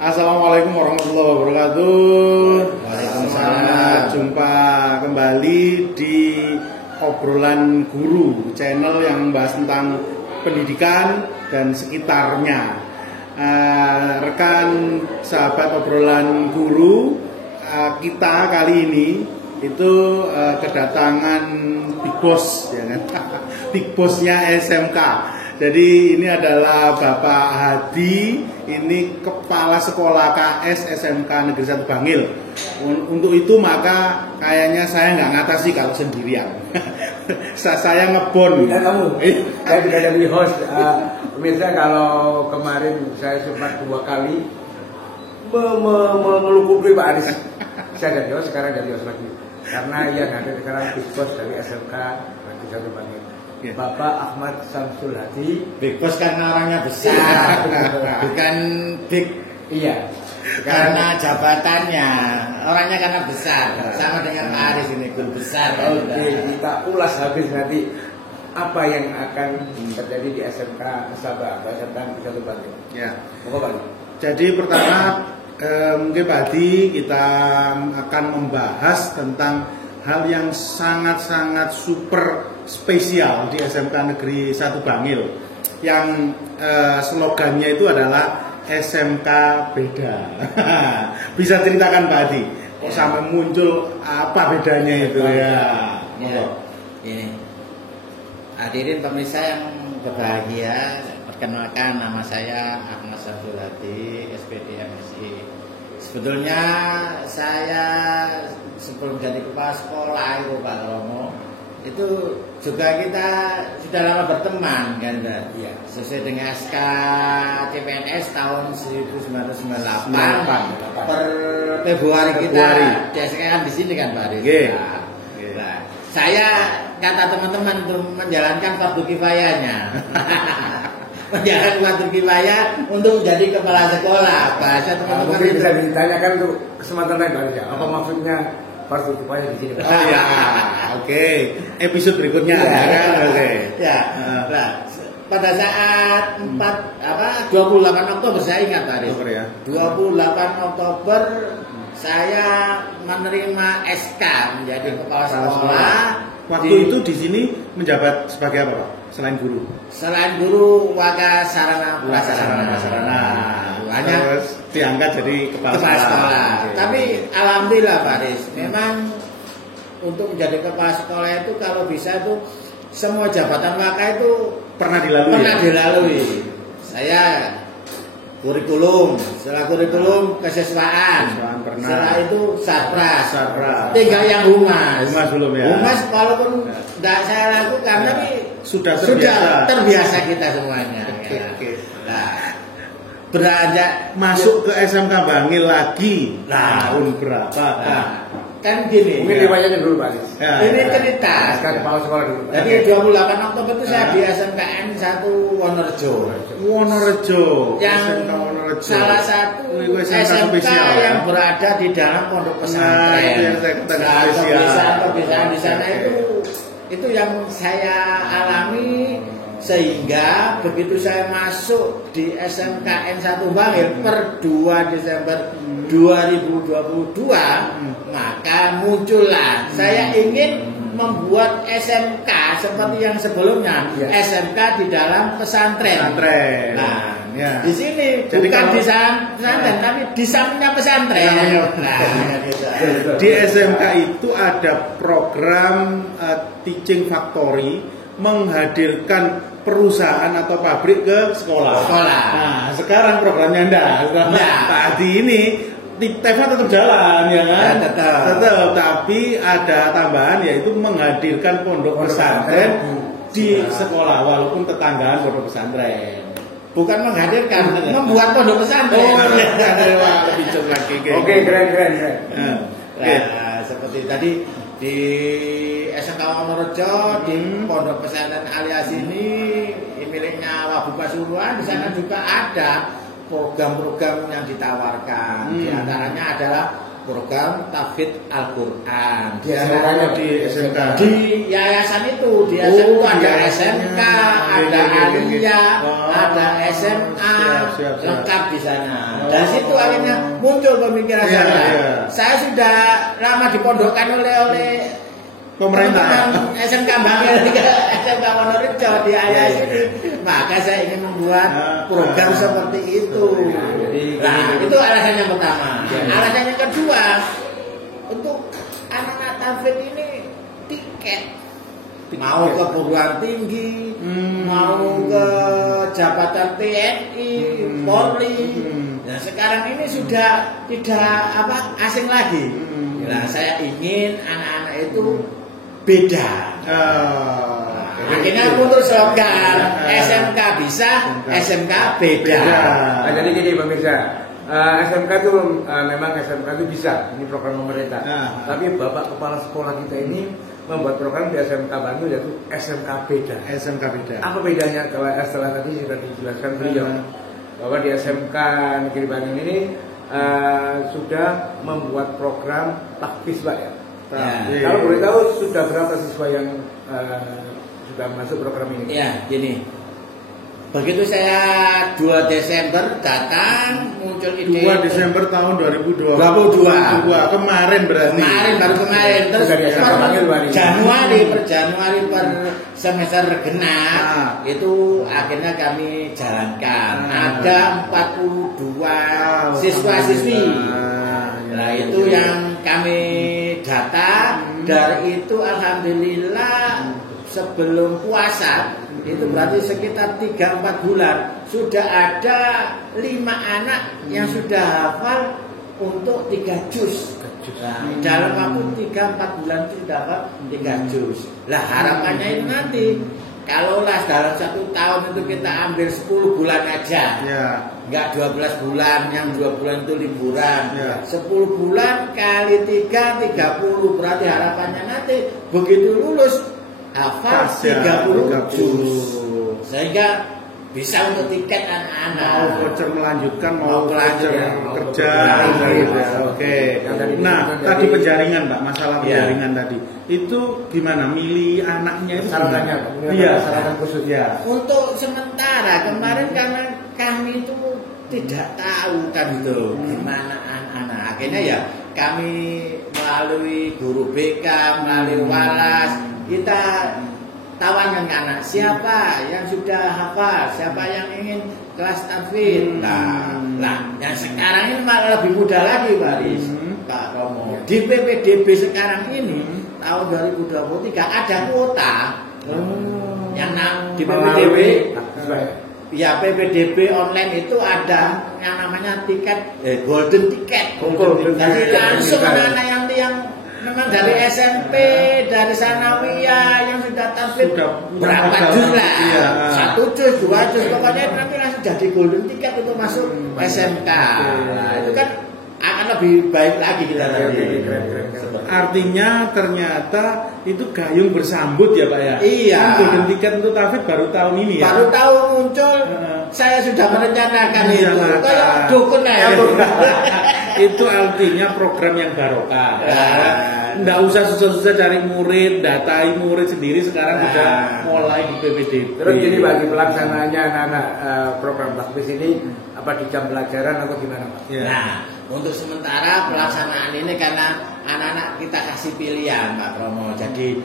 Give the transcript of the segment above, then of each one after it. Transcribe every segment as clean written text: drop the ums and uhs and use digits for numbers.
Assalamualaikum warahmatullahi wabarakatuh. Selamat jumpa kembali di obrolan guru, channel yang membahas tentang pendidikan dan sekitarnya. Rekan sahabat obrolan guru, kita kali ini itu kedatangan Big Boss, ya kan? Big Bossnya SMK. Jadi ini adalah Bapak Hadi, ini Kepala Sekolah KS SMK Negeri 1 Bangil. Untuk itu maka kayaknya saya nggak ngatasi kalau sendirian. Saya ngebon. Kamu, saya tidak jadi host. Pemirsa, kalau kemarin saya sempat 2 kali mengelukupi Pak Aris. Saya jadi host, sekarang jadi host lagi. Karena yang ada sekarang Big Boss dari SMK Negeri 1 Bangil. Ya. Bapak Ahmad Samsul Hadi. Big Boss karena orangnya besar, bukan big. Iya. Karena jabatannya, orangnya karena besar, sama dengan Pak Aris ini guru besar. Oke, kita ulas habis nanti apa yang akan terjadi di SMK Sabah, SMK Negeri 1 Bangil. Ya. Moga Pak. Jadi pertama mungkin tadi kita akan membahas tentang hal yang sangat-sangat super spesial di SMK Negeri 1 Bangil yang slogannya itu adalah SMK beda. Bisa ceritakan Pak Adi, kok sampai muncul apa bedanya itu ya? Ini hadirin pemirsa yang berbahagia, perkenalkan nama saya Ahmad Samsul Hadi, SPD MSI. Sebetulnya saya sebelum jadi kepala sekolah itu Pak Romo, itu juga kita sudah lama berteman kan, ya. Sesuai dengan SK CPNS tahun 1998 per Februari kita di SK kan di sini kan Pak Aris. Nah, saya kata teman-teman untuk menjalankan fardu kifayahnya. Menjalankan fardu kifayah untuk jadi kepala sekolah. Bahasa teman-teman mungkin bisa ditanyakan untuk kesempatan lain Pak Aris. Apa maksudnya fardu kifayah di sini? Oh ya, oke. Episode berikutnya ya kan, oke. Ya. Nah, pada saat 28 Oktober saya ingat tadi. Ya. 28 Oktober saya menerima SK menjadi kepala sekolah. Waktu itu di sini menjabat sebagai apa Pak? Selain guru? Selain guru, Waga Sarana Prasarana. Hanya terus diangkat jadi kepala sekolah. Okay. Tapi alhamdulillah Pak Aris, memang untuk menjadi kepala sekolah itu kalau bisa itu semua jabatan Waka itu pernah dilalui. Saya kurikulum, setelah kurikulum kesiswaan, setelah itu sarpras. Tinggal yang humas belum ya. Humas walaupun tidak saya lakukan, tapi sudah terbiasa kita semuanya. Okay. Nah, beranjak masuk ke SMK Bangil lagi tahun berapa? Kan gini. Mungkin riwayatnya dulu Pak Aris. Ini cerita. Sekarang kepala sekolah dulu. Jadi 28 Oktober itu saya di SMKN 1 Wonorejo. Yang salah satu SMK yang berada di dalam pondok pesantren. Kebiasaan di sana itu yang saya alami, sehingga begitu saya masuk di SMKN 1 Bangil per 2 Desember 2022, maka muncullah saya ingin membuat SMK seperti yang sebelumnya, SMK di dalam pesantren. Nah, di sini jadi bukan di pesantren, tapi di sampingnya pesantren. Di SMK itu ada program teaching factory, menghadirkan perusahaan atau pabrik ke sekolah. Nah, sekarang programnya Pak Adi ini TEFA tetap jalan ya kan? Tetap, tapi ada tambahan yaitu menghadirkan pondok pesantren di sekolah walaupun tetanggaan pondok pesantren. Bukan menghadirkan, membuat pondok pesantren. Lebih jauh lagi. Oke, keren. Nah, seperti tadi di SMK Wonorejo, di pondok pesantren alias ini miliknya Wabu Pasuruan, di sana juga ada program-program yang ditawarkan. Di antaranya adalah program tahfidz Al-Qur'an. Di SMK. Di yayasan itu, di yayasan itu ada SMK, ada Aliyah, ada SMA, siap. lengkap di sana. Dari situ akhirnya muncul pemikiran Iya, saya. iya. Saya sudah lama dipondokkan oleh Pemerintah. SMK Bangil, SMK Wonorejo di ayas ini. Maka saya ingin membuat program seperti itu. Nah, itu alasan yang pertama. Alasan yang kedua, untuk anak-anak tahfidz ini tiket. Mau ke perguruan tinggi, mau ke jabatan TNI, Polri. Nah, sekarang ini sudah tidak asing lagi. Nah, saya ingin anak-anak itu beda. Akhirnya untuk slogan SMK bisa, SMK beda. Nah, jadi gini pemirsa, SMK itu memang SMK itu bisa, ini program pemerintah. Tapi Bapak Kepala Sekolah kita ini membuat program di SMK Bangil yaitu SMK beda. SMK beda. Apa bedanya kalau setelah tadi sudah dijelaskan beliau bahwa di SMK Negeri Bangil ini sudah membuat program tahfidz Pak ya. Kalau boleh tahu sudah berapa siswa yang sudah masuk program ini? Ya, gini. Begitu saya 2 Desember datang muncul ide 2 Desember tahun 2022. Kemarin berarti. Baru kemarin. Terus Januari per semester genap itu akhirnya kami jalankan. Ada 42 siswa-siswi. Nah, itu yang kami data. Dari itu alhamdulillah sebelum puasa itu berarti sekitar 3-4 bulan sudah ada 5 anak yang sudah hafal untuk 3 juz. Nah, dalam waktu 3-4 bulan itu sudah hafal 3 juz. Lah harapannya itu nanti kalaulah dalam 1 tahun itu kita ambil 10 bulan aja, nggak 12 bulan, yang 2 bulan itu liburan, 10 bulan kali 3, 30, berarti harapannya nanti begitu lulus hafal 30 juz, sehingga bisa untuk tiket anak-anak. Mau voucher melanjutkan, mau voucher kerja. Oke. Nah, tadi penjaringan Pak, masalah penjaringan tadi. Itu gimana? Milih anaknya itu Syaratnya? Iya, syarat khusus. Ya. Untuk sementara kemarin karena kami itu tidak tahu kan itu gimana anak-anak. Akhirnya ya kami melalui guru BK, melalui Walas, kita tawarkan ke anak siapa yang sudah hafal, siapa yang ingin kelas tahfidz. Nah, yang sekarang ini malah lebih mudah lagi Pak Riz, Pak Romo. Di PPDB sekarang ini tahun 2023 ada kuota. Yang di PPDB, ya PPDB online itu ada yang namanya tiket golden ticket. Jadi langsung anak-anak yang memang dari SMP, dari sanawiyah yang sudah tahfidz berapa juz lah, 1 juz, 2 juz, pokoknya nanti langsung jadi golden ticket untuk masuk SMK. Nah, itu kan akan lebih baik lagi kita nanti. Artinya ternyata itu gayung bersambut ya Pak ya. Iya. Golden ticket untuk tahfidz baru tahun ini ya. Baru tahu muncul, saya sudah merencanakan itu. Kayak dukun ya. Itu artinya program yang barokah. Nggak usah susah-susah cari murid, datai murid sendiri, sekarang sudah mulai di PPDB. Terus jadi bagi pelaksanaannya anak-anak program tahfidz ini apa di jam pelajaran atau gimana Pak? Nah, untuk sementara pelaksanaan ini karena anak-anak kita kasih pilihan Pak Romo. Jadi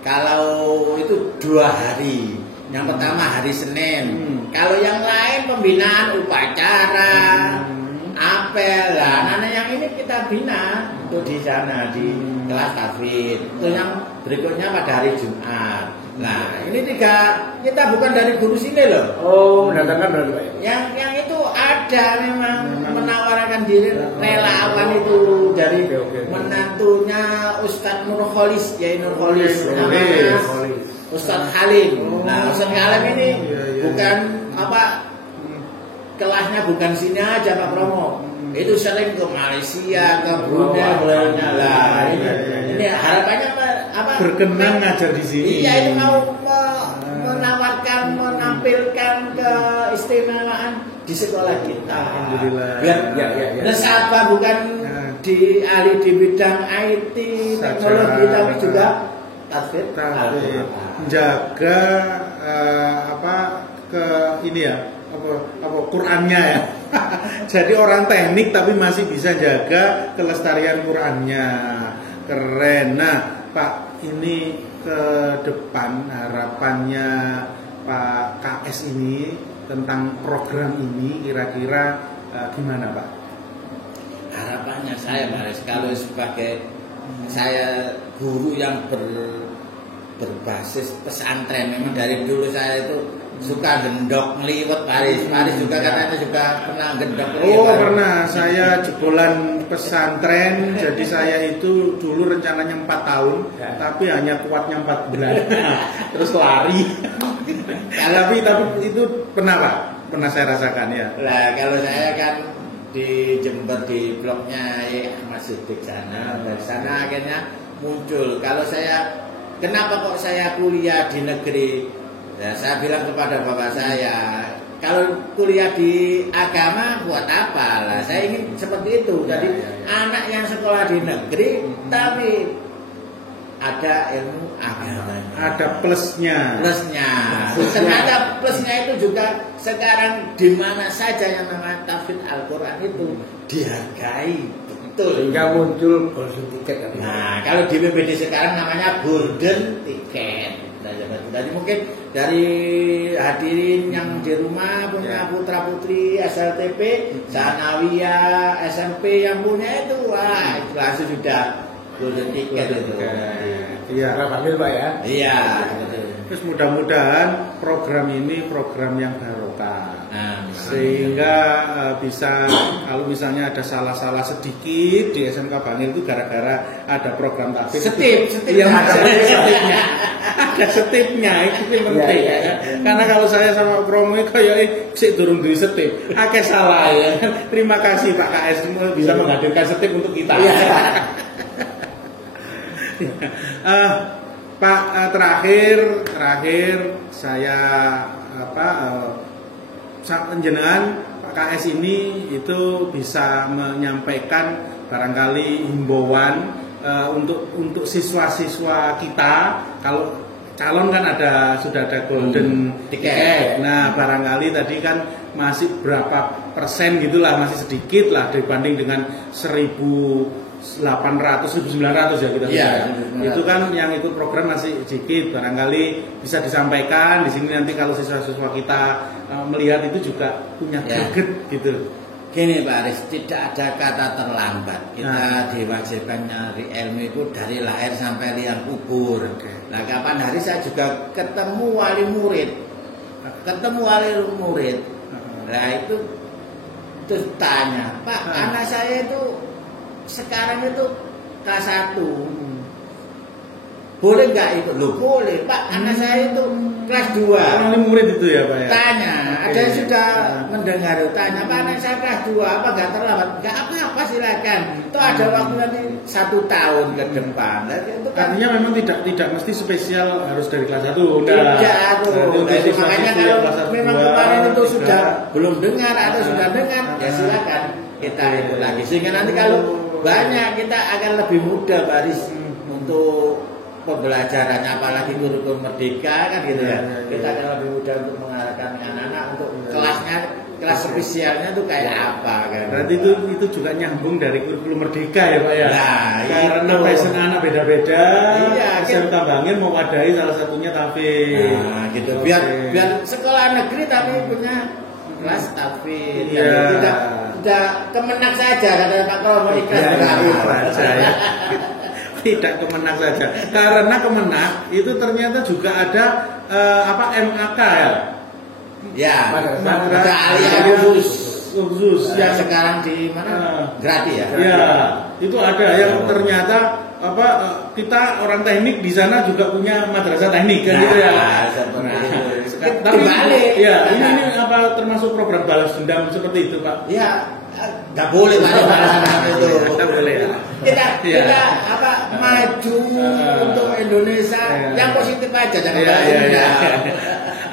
kalau itu 2 hari. Yang pertama hari Senin. Kalau yang lain pembinaan upacara, apel lah, anak-anak yang ini kita bina untuk di sana di kelas tahfidz. Itu yang berikutnya pada hari Jumat. Nah, ini 3 kita bukan dari guru sini loh. Oh, mendatangkan dari Pak. Yang itu ada memang menawarkan diri relawan itu dari menantunya Ustadz Nurholis, ya Nurholis namanya Ustadz Halim. Nah, Ustadz Halim ini bukan kelasnya bukan sini aja Pak Promo. Itu sering ke Malaysia, ke Brunei, beliaunya lah. Ini harapannya berkenan ngajar di sini. Iya, itu mau menawarkan, menampilkan keistimewaan di sekolah kita. Alhamdulillah. Biar nasabah bukan ahli di bidang IT, teknologi, tapi juga tahfidz jaga ini ya Qurannya ya. Jadi orang teknik tapi masih bisa jaga kelestarian Qurannya. Keren. Nah, Pak, ini ke depan harapannya Pak KS ini tentang program ini kira-kira gimana, Pak? Harapannya saya, Mas, kalau sebagai saya guru yang berbasis pesantren, memang dari dulu saya itu suka gendok ngeliwet Paris juga katanya juga pernah gendok ngeliwet. Oh pernah, saya jebolan pesantren. Jadi saya itu dulu rencananya 4 tahun tapi hanya kuatnya 4 bulan terus lari. tapi itu pernah Pak, pernah saya rasakan ya. Lah kalau saya kan di Jember di blognya Mas Sidik sana, dari sana akhirnya muncul kalau saya kenapa kok saya kuliah di negeri. Ya, saya bilang kepada bapak saya, kalau kuliah di agama buat apa lah? Saya ingin seperti itu. Jadi anak yang sekolah di negeri, tapi ada ilmu agama. Ada plusnya. Ternyata plusnya itu juga sekarang di mana saja yang namanya tahfidz Al-Quran itu dihargai. Betul. Sehingga muncul golden ticket. Nah, kalau di BPD sekarang namanya golden ticket. Jadi mungkin dari hadirin yang di rumah punya putra putri SLTP, Sanawiyah, SMP yang punya itu, wah itu langsung sudah golden ticket itu. Iya. Alhamdulillah Pak ya. Iya. Terus mudah-mudahan program ini program yang barokah. Sehingga bisa kalau misalnya ada salah-salah sedikit di SMK Bangil itu gara-gara ada program tahfidz. Setip yang ada setipnya. Ada setipnya itu penting ya. Karena kalau saya sama promo kayak sik durung duwe setip, akeh salah ya. Terima kasih Pak KS bisa menghadirkan setip untuk kita. Pak terakhir saya penjenengan Pak KS ini itu bisa menyampaikan barangkali himbauan untuk siswa-siswa kita. Kalau calon kan sudah ada golden ticket. Nah barangkali tadi kan masih berapa persen gitulah, masih sedikit lah dibanding dengan 1.800, 1.900 ya kita itu kan yang ikut program masih sedikit. Barangkali bisa disampaikan di sini nanti kalau siswa-siswa kita melihat itu juga punya greget gitu. Gini Pak Aris, tidak ada kata terlambat. Kita diwajibkan nyari ilmu itu dari lahir sampai liang kubur. Nah kapan hari saya juga ketemu wali murid. Nah itu terus tanya, Pak anak saya itu sekarang itu kelas 1 boleh nggak ikut? Loh boleh Pak, anak saya itu kelas 2. Wali murid itu ya Pak ya? Tanya, ada yang sudah mendengar, tanya Pak anak saya kelas 2 apa nggak terlambat? Nggak apa-apa silakan. Itu ada waktu nanti 1 tahun ke depan. Itu kan artinya memang tidak mesti spesial harus dari kelas 1. Tidak tuh. Makanya kalau memang kemarin itu sudah belum dengar atau sudah dengar, ya silakan kita ikut lagi. Sehingga nanti kalau banyak kita akan lebih mudah Baris untuk pembelajarannya, apalagi kurikulum merdeka kan gitu ya. Kita akan lebih mudah untuk mengarahkan anak-anak untuk kelas spesialnya itu kayak apa kan. Berarti itu juga nyambung dari kurikulum merdeka ya Pak ya. Nah, karena passion anak beda-beda. Iya, SMK Bangil mau wadahi salah satunya tahfidz. Nah, gitu. Biar sekolah negeri tapi punya kelas tahfidz. Iya. Tidak kemenak saja kata Pak Kromo ikhlas saja. Tidak kemenak saja. Karena kemenak itu ternyata juga ada MAK ya. Ya, madrasah khusus yang sekarang di mana? Gratis ya. Ya, itu ada yang ternyata kita orang teknik di sana juga punya madrasah teknik kan gitu ya. Tapi ya ini termasuk program balas dendam seperti itu Pak? Ya, nggak boleh Pak balas dendam itu. Nggak boleh ya. Kita maju untuk Indonesia yang positif aja jangan balas dendam.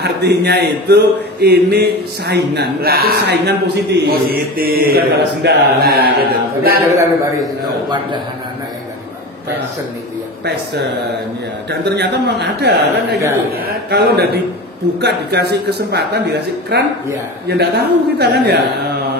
Artinya itu ini saingan, tapi saingan positif. Bukan balas dendam. Nah, gitu. Kepada anak-anak yang tadi Pak, passion itu ya. Passion ya. Dan ternyata memang ada kan kayak gitu. Kalau udah dibuka, dikasih kesempatan, dikasih keran, ya enggak tahu kita kan ya.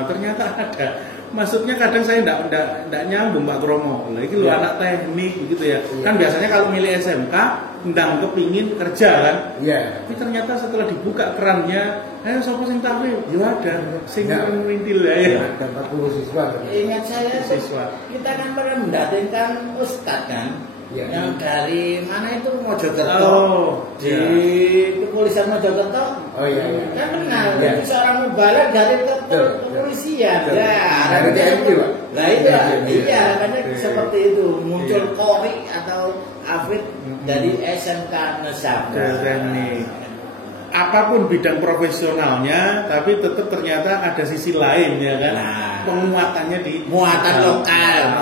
Ternyata ada. Maksudnya kadang saya enggak nyambung Pak Kromo. Lah iki lho anak teknik gitu ya. Kan biasanya kalau milih SMK ndang kepingin kerja kan. Iya. Tapi ternyata setelah dibuka kerannya, ayo sapa sing tampil? Ya ada sing ngintil ya. Ada 40 siswa. Ingat saya siswa. Kita kan pernah mendatangkan ustadz kan. Ya. Yang dari mana itu Mojokerto di kepolisian Mojokerto. Oh iya. Kan benar. Itu seorang mubalak dari kepolisian. Ya, dari TNI Pak. Nah iya, karena seperti itu muncul Kori atau Afid dari SMK Nesab. Apapun bidang profesionalnya, tapi tetap ternyata ada sisi lain ya kan. Penguatannya di muatan lokal,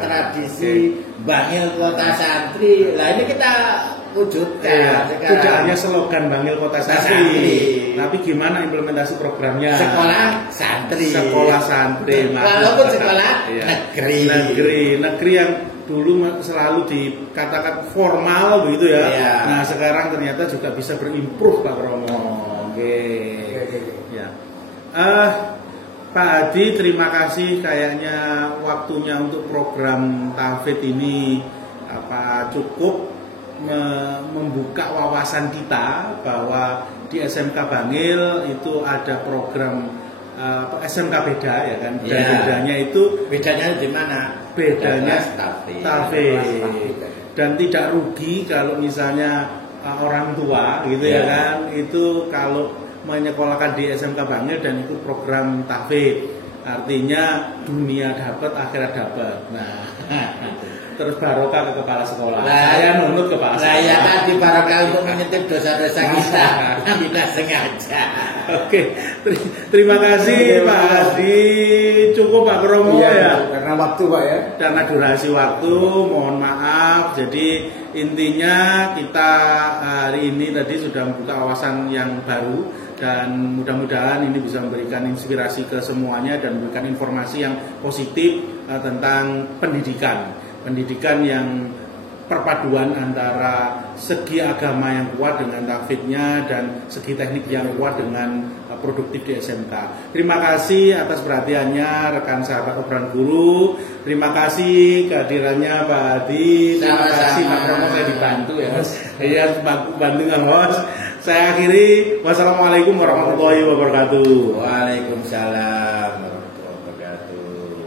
tradisi Bangil Kota Santri. Lah ini kita wujudkan. Tidak hanya slogan Bangil Kota Santri, tapi gimana implementasi programnya? Sekolah santri. Walaupun sekolah negeri yang dulu selalu dikatakan formal begitu ya. Nah sekarang ternyata juga bisa berimprove Pak Romo. Ya. Pak Hadi, terima kasih kayaknya waktunya untuk program Tahfidz ini cukup membuka wawasan kita bahwa di SMK Bangil itu ada program SMK beda ya kan. Bedanya di mana? Bedanya Tahfidz. Dan tidak rugi kalau misalnya orang tua gitu ya kan, itu kalau menyekolahkan di SMK Bangil dan ikut program Tahfidz, artinya dunia dapat, akhirat dapat. Nah, terus barokah ke kepala sekolah. Saya nunut kepala sekolah. Saya tadi barokah untuk menyetip dosa-dosa kita yang tidak sengaja. Oke, terima kasih Pak Hadi. Cukup Pak Kromo ya. Karena waktu Pak ya. Karena durasi waktu, mohon maaf. Jadi intinya kita hari ini tadi sudah membuka wawasan yang baru. Dan mudah-mudahan ini bisa memberikan inspirasi ke semuanya dan memberikan informasi yang positif tentang pendidikan yang perpaduan antara segi agama yang kuat dengan tahfidznya dan segi teknik yang kuat dengan produktif di SMK. Terima kasih atas perhatiannya rekan sahabat obrolan guru. Terima kasih kehadirannya Pak Hadi. Terima kasih Pak Kromo, saya dibantu ya. Iya, bantu host. Saya akhiri. Wassalamualaikum warahmatullahi wabarakatuh. Waalaikumsalam.